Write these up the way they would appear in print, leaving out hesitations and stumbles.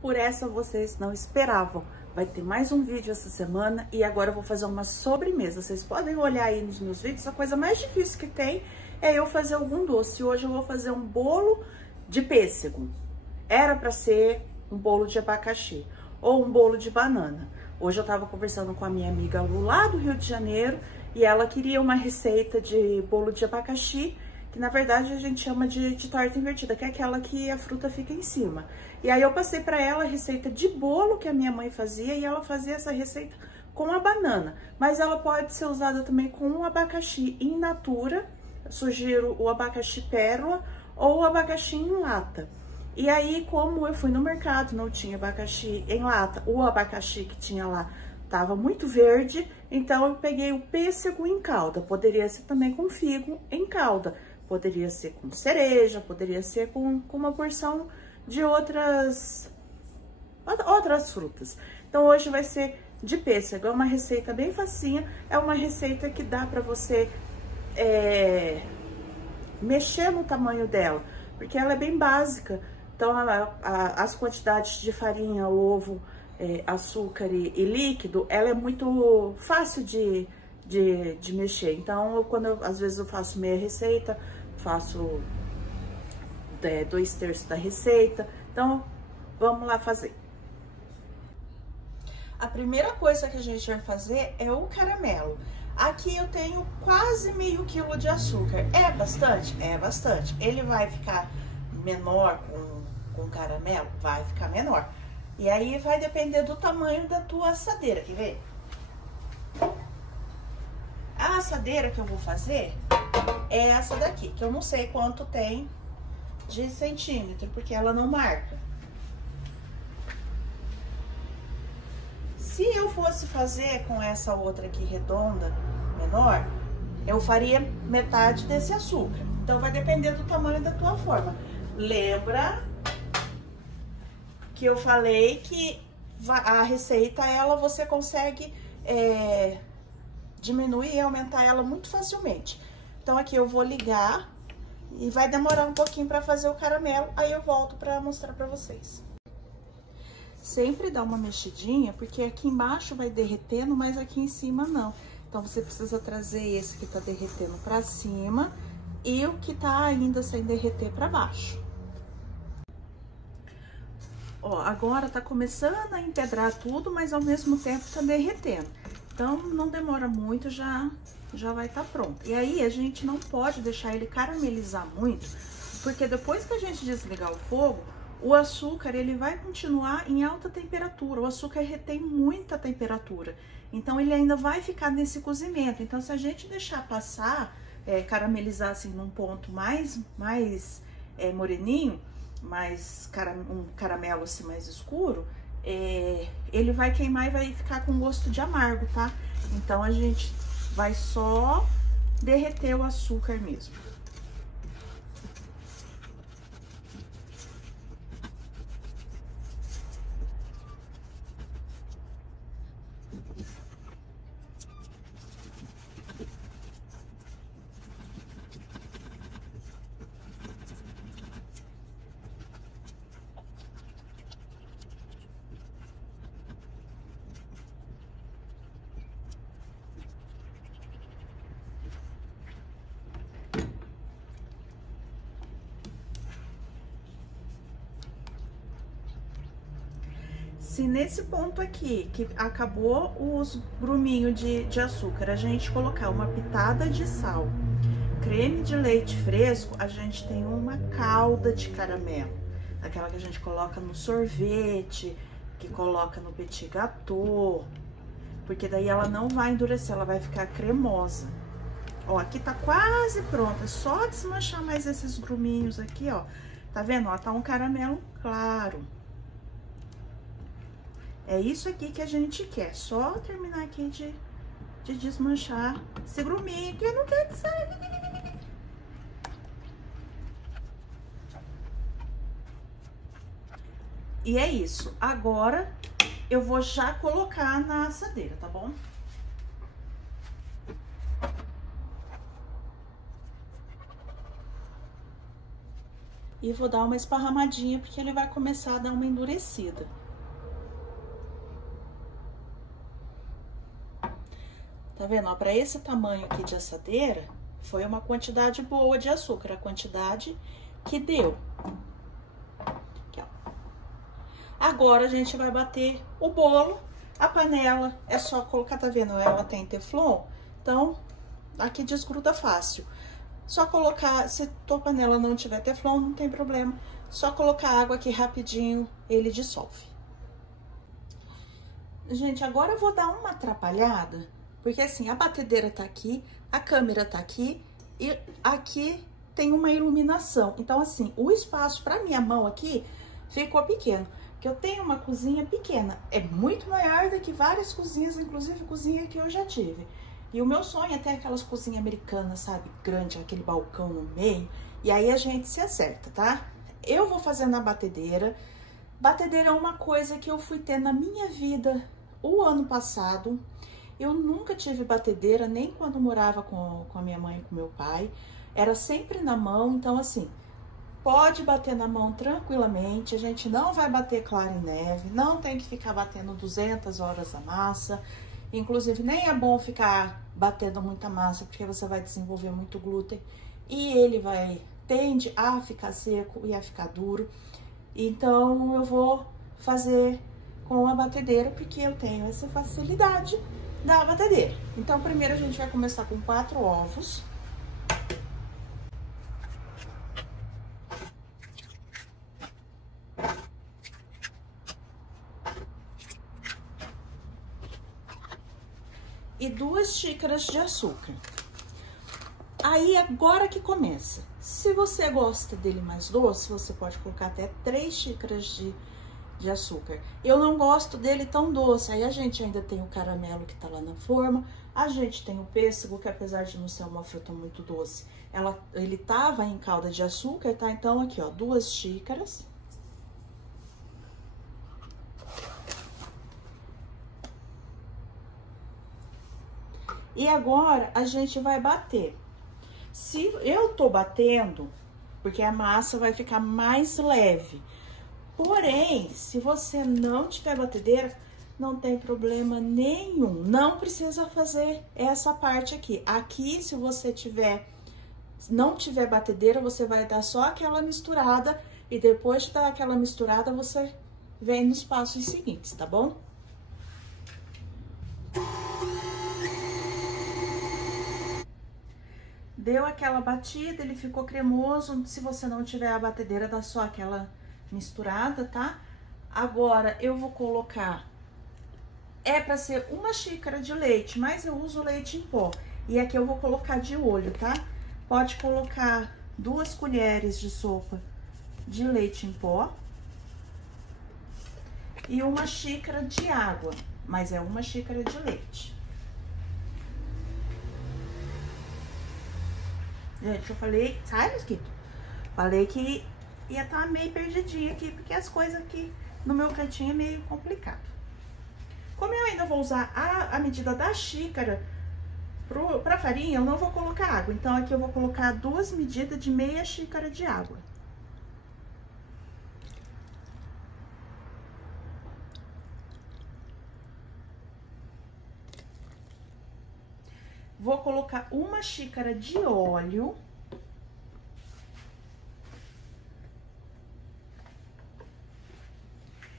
Por essa vocês não esperavam. Vai ter mais um vídeo essa semana e agora eu vou fazer uma sobremesa. Vocês podem olhar aí nos meus vídeos, a coisa mais difícil que tem é eu fazer algum doce. Hoje eu vou fazer um bolo de pêssego. Era para ser um bolo de abacaxi ou um bolo de banana. Hoje eu tava conversando com a minha amiga Lu lá do Rio de Janeiro e ela queria uma receita de bolo de abacaxi, que na verdade a gente chama de torta invertida, que é aquela que a fruta fica em cima. E aí eu passei para ela a receita de bolo que a minha mãe fazia e ela fazia essa receita com a banana, mas ela pode ser usada também com o abacaxi in natura. Eu sugiro o abacaxi pérola ou o abacaxi em lata. E aí, como eu fui no mercado, não tinha abacaxi em lata, o abacaxi que tinha lá tava muito verde, então eu peguei o pêssego em calda. Poderia ser também com figo em calda, poderia ser com cereja, poderia ser com uma porção de outras frutas. Então hoje vai ser de pêssego, é uma receita bem facinha, é uma receita que dá para você mexer no tamanho dela, porque ela é bem básica. Então, as quantidades de farinha, ovo, açúcar e líquido, ela é muito fácil de mexer. Então, às vezes eu faço meia receita, faço 2/3 da receita. Então, vamos lá fazer. A primeira coisa que a gente vai fazer é o caramelo. Aqui eu tenho quase meio quilo de açúcar. É bastante? É bastante. Ele vai ficar menor com caramelo? Vai ficar menor. E aí vai depender do tamanho da tua assadeira, quer ver? A assadeira que eu vou fazer é essa daqui, que eu não sei quanto tem de centímetro, porque ela não marca. Se eu fosse fazer com essa outra aqui redonda, menor, eu faria metade desse açúcar. Então vai depender do tamanho da tua forma. Lembra que eu falei que a receita, você consegue diminuir e aumentar ela muito facilmente. Então aqui eu vou ligar e vai demorar um pouquinho para fazer o caramelo, aí eu volto para mostrar para vocês. Sempre dá uma mexidinha, porque aqui embaixo vai derretendo, mas aqui em cima não. Então você precisa trazer esse que tá derretendo para cima e o que tá ainda sem derreter para baixo. Ó, agora tá começando a empedrar tudo, mas ao mesmo tempo tá derretendo. Então, não demora muito, já vai estar pronto. E aí, a gente não pode deixar ele caramelizar muito, porque depois que a gente desligar o fogo, o açúcar, ele vai continuar em alta temperatura. O açúcar retém muita temperatura. Então, ele ainda vai ficar nesse cozimento. Então, se a gente deixar passar, caramelizar assim num ponto mais moreninho, um caramelo assim mais escuro, ele vai queimar e vai ficar com gosto de amargo, tá? Então a gente vai só derreter o açúcar mesmo. Se nesse ponto aqui, que acabou os gruminhos de açúcar, a gente colocar uma pitada de sal, creme de leite fresco, a gente tem uma calda de caramelo. Aquela que a gente coloca no sorvete, que coloca no petit gâteau, porque daí ela não vai endurecer, ela vai ficar cremosa. Ó, aqui tá quase pronta, é só desmanchar mais esses gruminhos aqui, ó. Tá vendo? Ó, tá um caramelo claro. É isso aqui que a gente quer, só terminar aqui de desmanchar esse gruminho, que não quer que saia. E é isso. Agora, eu vou já colocar na assadeira, tá bom? E vou dar uma esparramadinha, porque ele vai começar a dar uma endurecida. Tá vendo? Ó, pra esse tamanho aqui de assadeira, foi uma quantidade boa de açúcar, a quantidade que deu. Aqui, ó. Agora, a gente vai bater o bolo. A panela é só colocar, tá vendo? Ela tem teflon, então aqui desgruda fácil. Só colocar, se tua panela não tiver teflon, não tem problema. Só colocar água aqui rapidinho, ele dissolve. Gente, agora eu vou dar uma atrapalhada, porque assim, a batedeira tá aqui, a câmera tá aqui e aqui tem uma iluminação. Então assim, o espaço pra minha mão aqui ficou pequeno, porque eu tenho uma cozinha pequena. É muito maior do que várias cozinhas, inclusive cozinha que eu já tive. E o meu sonho é ter aquelas cozinhas americanas, sabe? Grande, aquele balcão no meio. E aí a gente se acerta, tá? Eu vou fazer na batedeira. Batedeira é uma coisa que eu fui ter na minha vida o ano passado. Eu nunca tive batedeira, nem quando morava com a minha mãe e com meu pai. Era sempre na mão, então assim, pode bater na mão tranquilamente. A gente não vai bater clara em neve, não tem que ficar batendo 200 horas a massa. Inclusive, nem é bom ficar batendo muita massa, porque você vai desenvolver muito glúten e ele tende a ficar seco e a ficar duro. Então, eu vou fazer com a batedeira, porque eu tenho essa facilidade da batedeira. Então, primeiro a gente vai começar com 4 ovos. E 2 xícaras de açúcar. Aí, agora que começa. Se você gosta dele mais doce, você pode colocar até 3 xícaras de açúcar. Eu não gosto dele tão doce. Aí, a gente ainda tem o caramelo que tá lá na forma. A gente tem o pêssego, que apesar de não ser uma fruta muito doce, ele tava em calda de açúcar, tá? Então, aqui, ó, 2 xícaras. E agora, a gente vai bater. Se eu tô batendo, porque a massa vai ficar mais leve. Porém, se você não tiver batedeira, não tem problema nenhum. Não precisa fazer essa parte aqui. Aqui, se você não tiver batedeira, você vai dar só aquela misturada. E depois de dar aquela misturada, você vem nos passos seguintes, tá bom? Deu aquela batida, ele ficou cremoso. Se você não tiver a batedeira, dá só aquela misturada, tá? Agora, eu vou colocar... É pra ser 1 xícara de leite, mas eu uso leite em pó. E aqui eu vou colocar de olho, tá? Pode colocar 2 colheres de sopa de leite em pó. E 1 xícara de água, mas é 1 xícara de leite. Gente, eu falei, sai, mosquito. Falei que ia estar meio perdidinha aqui, porque as coisas aqui no meu cantinho é meio complicado. Como eu ainda vou usar a medida da xícara pra farinha, eu não vou colocar água. Então, aqui eu vou colocar 2 medidas de meia xícara de água. Vou colocar 1 xícara de óleo.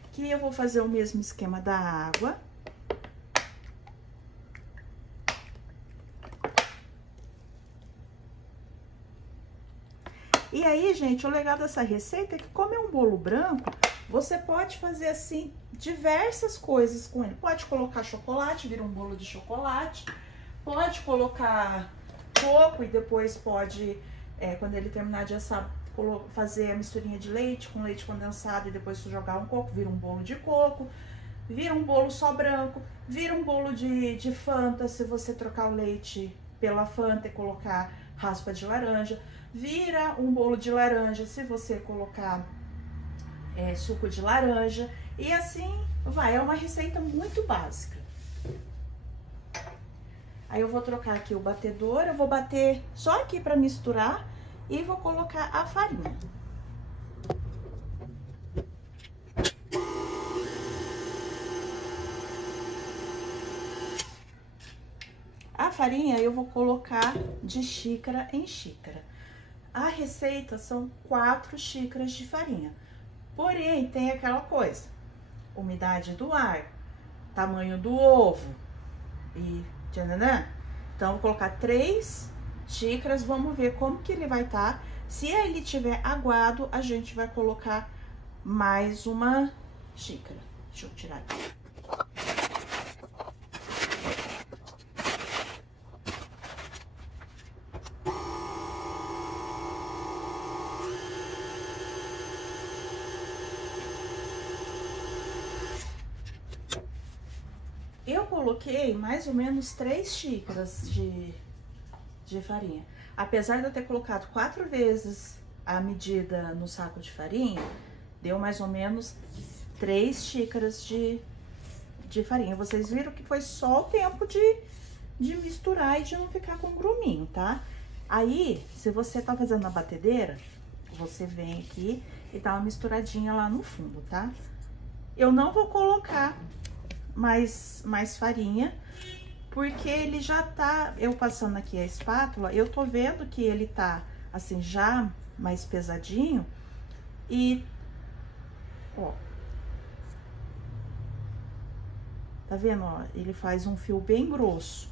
Aqui eu vou fazer o mesmo esquema da água. E aí, gente, o legal dessa receita é que, como é um bolo branco, você pode fazer, assim, diversas coisas com ele. Pode colocar chocolate, vira um bolo de chocolate. Pode colocar coco e depois pode, quando ele terminar de assar, fazer a misturinha de leite com leite condensado e depois jogar um coco, vira um bolo de coco. Vira um bolo só branco, vira um bolo de Fanta, se você trocar o leite pela Fanta e colocar raspa de laranja. Vira um bolo de laranja se você colocar suco de laranja. E assim vai, é uma receita muito básica. Aí eu vou trocar aqui o batedor, eu vou bater só aqui pra misturar e vou colocar a farinha. farinha eu vou colocar de xícara em xícara. A receita são 4 xícaras de farinha. Porém, tem aquela coisa, umidade do ar, tamanho do ovo e tchananã. Então, vou colocar 3 xícaras, vamos ver como que ele vai estar. Se ele tiver aguado, a gente vai colocar mais uma xícara. Deixa eu tirar aqui. Eu coloquei mais ou menos 3 xícaras de farinha. Apesar de eu ter colocado 4 vezes a medida no saco de farinha, deu mais ou menos 3 xícaras de farinha. Vocês viram que foi só o tempo de misturar e de não ficar com gruminho, tá? Aí, se você tá fazendo na batedeira, você vem aqui e dá uma misturadinha lá no fundo, tá? Eu não vou colocar mais farinha, porque ele já tá, eu passando aqui a espátula, eu tô vendo que ele tá, assim, já mais pesadinho e, ó, tá vendo, ó, ele faz um fio bem grosso,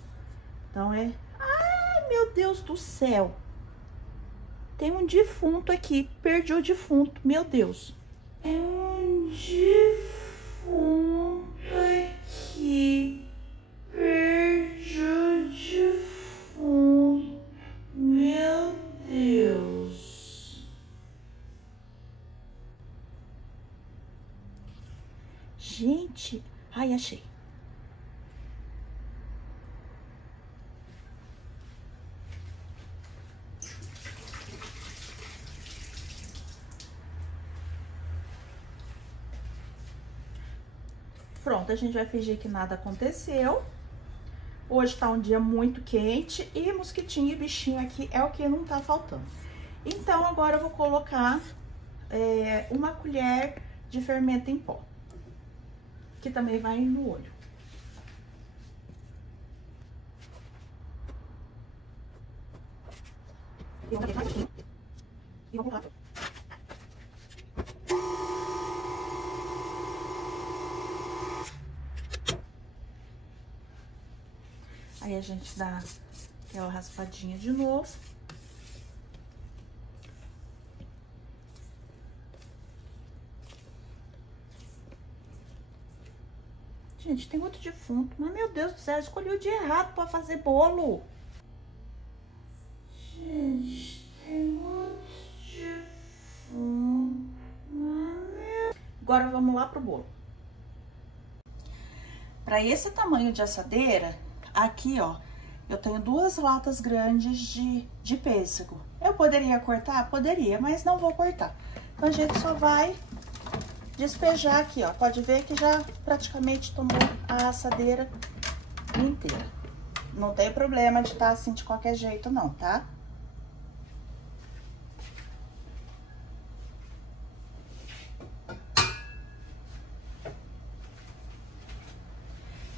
então é, ai, meu Deus do céu, tem um defunto aqui, perdi o defunto, meu Deus, é um defunto aqui. Perdi o defunto. Meu Deus. Gente. Ai, achei. Pronto, a gente vai fingir que nada aconteceu. Hoje tá um dia muito quente e mosquitinho e bichinho aqui é o que não tá faltando. Então, agora eu vou colocar uma colher de fermento em pó, que também vai no olho. E vou colocar. Aí a gente dá aquela raspadinha de novo. Gente, tem outro defunto. Mas, meu Deus do céu, eu escolhi o dia errado pra fazer bolo. Gente, tem outro defunto. Agora vamos lá pro bolo. Para esse tamanho de assadeira, aqui, ó, eu tenho 2 latas grandes de pêssego. Eu poderia cortar? Poderia, mas não vou cortar. Então, a gente só vai despejar aqui, ó. Pode ver que já praticamente tomou a assadeira inteira. Não tem problema de estar assim de qualquer jeito, não, tá?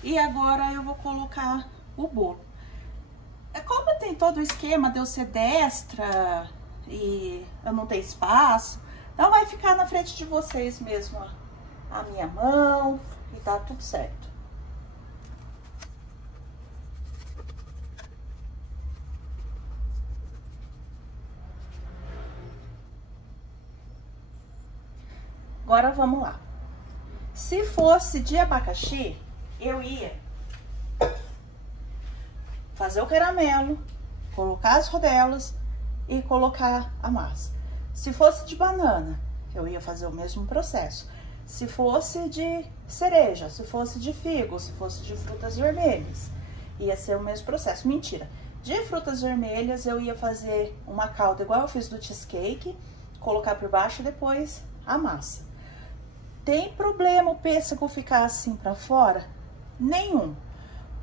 E agora eu vou colocar o bolo. Como tem todo o esquema de eu ser destra e eu não tenho espaço, então vai ficar na frente de vocês mesmo a minha mão e tá tudo certo. Agora vamos lá. Se fosse de abacaxi, eu ia fazer o caramelo, colocar as rodelas e colocar a massa. Se fosse de banana, eu ia fazer o mesmo processo. Se fosse de cereja, se fosse de figo, se fosse de frutas vermelhas, ia ser o mesmo processo. Mentira. De frutas vermelhas, eu ia fazer uma calda igual eu fiz do cheesecake, colocar por baixo e depois a massa. Tem problema o pêssego ficar assim pra fora? Nenhum.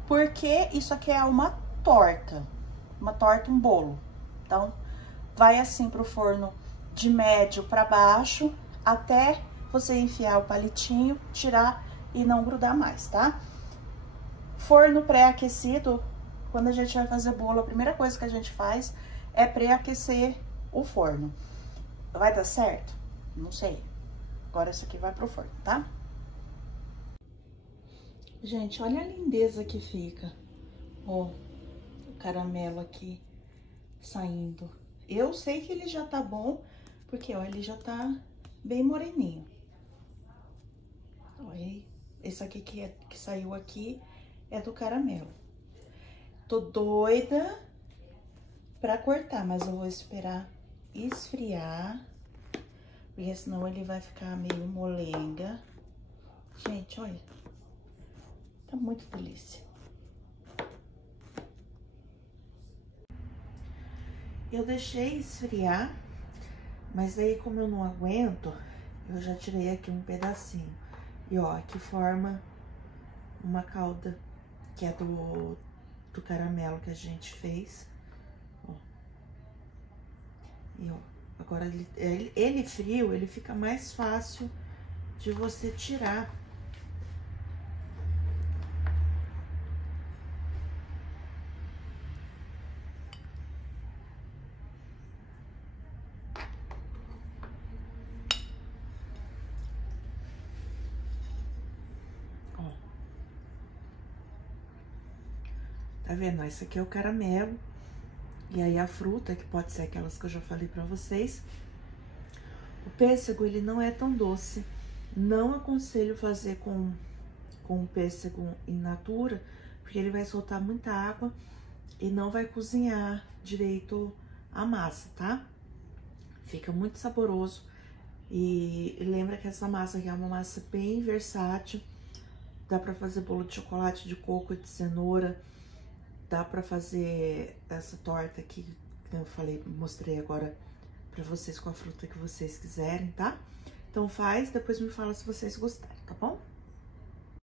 Porque isso aqui é uma torta, um bolo. Então, vai assim pro forno de médio para baixo, até você enfiar o palitinho, tirar e não grudar mais, tá? Forno pré-aquecido, quando a gente vai fazer bolo, a primeira coisa que a gente faz é pré-aquecer o forno. Vai dar certo? Não sei. Agora esse aqui vai pro forno, tá? Gente, olha a lindeza que fica. Ó, o caramelo aqui saindo. Eu sei que ele já tá bom, porque, ó, ele já tá bem moreninho. Olha, esse aqui que saiu aqui é do caramelo. Tô doida pra cortar, mas eu vou esperar esfriar, porque senão ele vai ficar meio molenga. Gente, olha, tá muito delícia. Eu deixei esfriar, mas aí como eu não aguento, eu já tirei aqui um pedacinho. E ó, aqui forma uma calda que é do caramelo que a gente fez. Ó. E ó, agora ele frio, ele fica mais fácil de você tirar. Tá vendo? Esse aqui é o caramelo. E aí a fruta, que pode ser aquelas que eu já falei pra vocês. O pêssego, ele não é tão doce. Não aconselho fazer com o pêssego in natura, porque ele vai soltar muita água e não vai cozinhar direito a massa, tá? Fica muito saboroso. E lembra que essa massa aqui é uma massa bem versátil. Dá pra fazer bolo de chocolate de coco e de cenoura. Dá pra fazer essa torta aqui, que eu falei, mostrei agora pra vocês com a fruta que vocês quiserem, tá? Então faz, depois me fala se vocês gostaram, tá bom?